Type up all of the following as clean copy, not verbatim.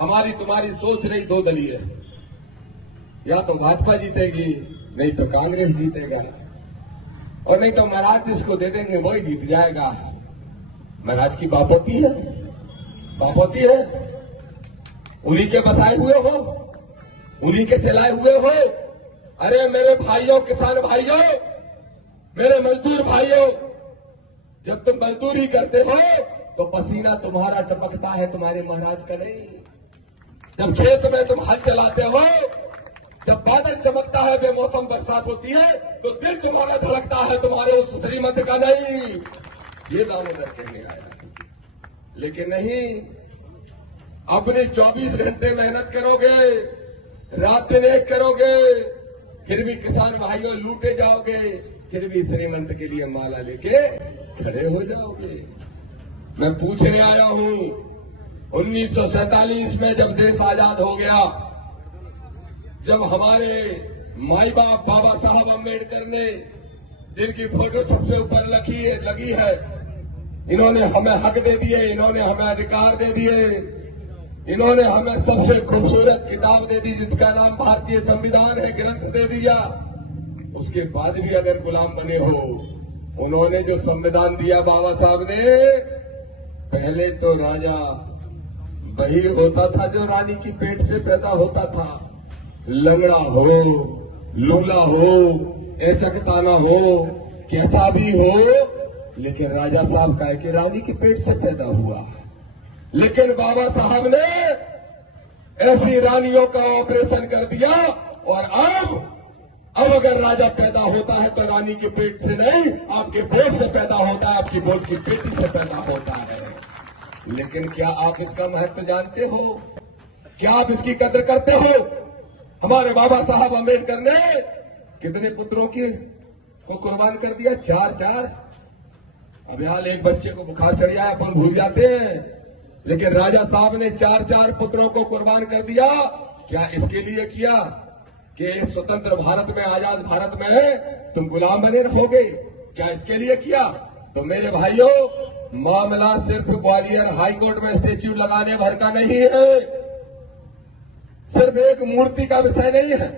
हमारी तुम्हारी सोच रही दो दलीय है, या तो भाजपा जीतेगी नहीं तो कांग्रेस जीतेगा, और नहीं तो महाराज जिसको दे देंगे वही जीत जाएगा। महाराज की बाप होती है, बाप होती है, उन्हीं के बसाए हुए हो, उन्हीं के चलाए हुए हो। अरे मेरे भाइयों, किसान भाइयों, मेरे मजदूर भाइयों, जब तुम मजदूरी करते हो तो पसीना तुम्हारा टपकता है, तुम्हारे महाराज का नहीं। जब खेत में तुम हल चलाते हो, जब बादल चमकता है, बेमौसम बरसात होती है, तो दिल तुम्हारा धड़कता है, तुम्हारे उस श्रीमंत का नहीं। ये दामोदर कहने आया। लेकिन नहीं, अपने 24 घंटे मेहनत करोगे, रात दिन एक करोगे, फिर भी किसान भाइयों लूटे जाओगे, फिर भी श्रीमंत के लिए माला लेके खड़े हो जाओगे। मैं पूछने आया हूं, 1947 में जब देश आजाद हो गया, जब हमारे माई बाप बाबा साहब अम्बेडकर ने, जिनकी फोटो सबसे ऊपर लगी है, इन्होंने हमें हक दे दिए, इन्होंने हमें अधिकार दे दिए, इन्होंने हमें सबसे खूबसूरत किताब दे दी जिसका नाम भारतीय संविधान है, ग्रंथ दे दिया। उसके बाद भी अगर गुलाम बने हो, उन्होंने जो संविधान दिया बाबा साहब ने, पहले तो राजा वही होता था जो रानी की पेट से पैदा होता था, लंगड़ा हो, लूला हो, एचकताना हो, कैसा भी हो, लेकिन राजा साहब का है कि रानी के पेट से पैदा हुआ। लेकिन बाबा साहब ने ऐसी रानियों का ऑपरेशन कर दिया, और अब अगर राजा पैदा होता है तो रानी के पेट से नहीं, आपके बोझ से पैदा होता है, आपकी बोझ की बेटी से पैदा होता है। लेकिन क्या आप इसका महत्व जानते हो? क्या आप इसकी कदर करते हो? हमारे बाबा साहब अम्बेडकर ने कितने पुत्रों को कुर्बान कर दिया? 4। अब यार एक बच्चे को बुखार चढ़ जाए अपन भूल जाते हैं, लेकिन राजा साहब ने 4 पुत्रों को कुर्बान कर दिया। क्या इसके लिए किया कि स्वतंत्र भारत में, आजाद भारत में तुम गुलाम बने रहोगे? क्या इसके लिए किया? तो मेरे भाइयों, मामला सिर्फ ग्वालियर हाई कोर्ट में स्टैच्यू लगाने भर का नहीं है, सिर्फ एक मूर्ति का विषय नहीं है।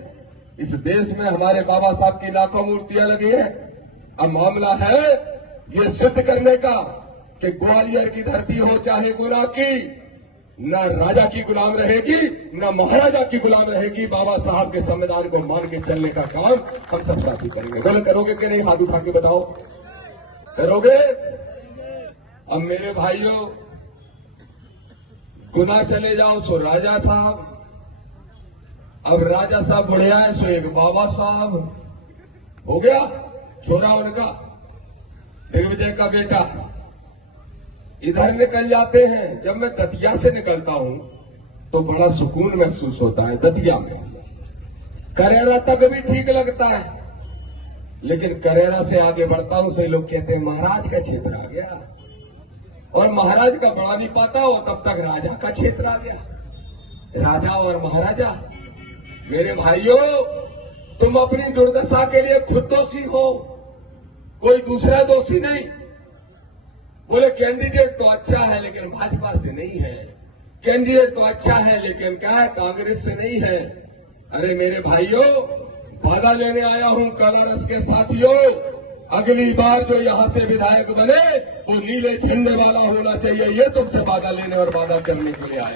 इस देश में हमारे बाबा साहब की लाखों मूर्तियां लगी हैं। अब मामला है ये सिद्ध करने का कि ग्वालियर की धरती हो चाहे गुना की, न राजा की गुलाम रहेगी, न महाराजा की गुलाम रहेगी। बाबा साहब के संविधान को मान के चलने का काम हम सब साथी करेंगे। बोले करोगे कि नहीं? हाथ उठा के बताओ, करोगे? अब मेरे भाइयों, गुना चले जाओ सो राजा साहब, अब राजा साहब बढ़िया है सो एक बाबा साहब हो गया, छोरा उनका दिग्विजय का बेटा। इधर निकल जाते हैं। जब मैं दतिया से निकलता हूं तो बड़ा सुकून महसूस होता है। दतिया में करेरा तक भी ठीक लगता है, लेकिन करेरा से आगे बढ़ता हूं सही लोग कहते हैं महाराज का क्षेत्र आ गया, और महाराज का बड़ा नहीं पाता हो तब तक राजा का क्षेत्र आ गया। राजा और महाराजा, मेरे भाइयों, तुम अपनी दुर्दशा के लिए खुद दोषी हो, कोई दूसरा दोषी नहीं। बोले कैंडिडेट तो अच्छा है लेकिन भाजपा से नहीं है, कैंडिडेट तो अच्छा है लेकिन क्या है, कांग्रेस से नहीं है। अरे मेरे भाइयों, वादा लेने आया हूं कलरस के साथियों, अगली बार जो यहां से विधायक बने वो नीले झंडे वाला होना चाहिए। ये तुमसे वादा लेने और वादा करने के लिए आया।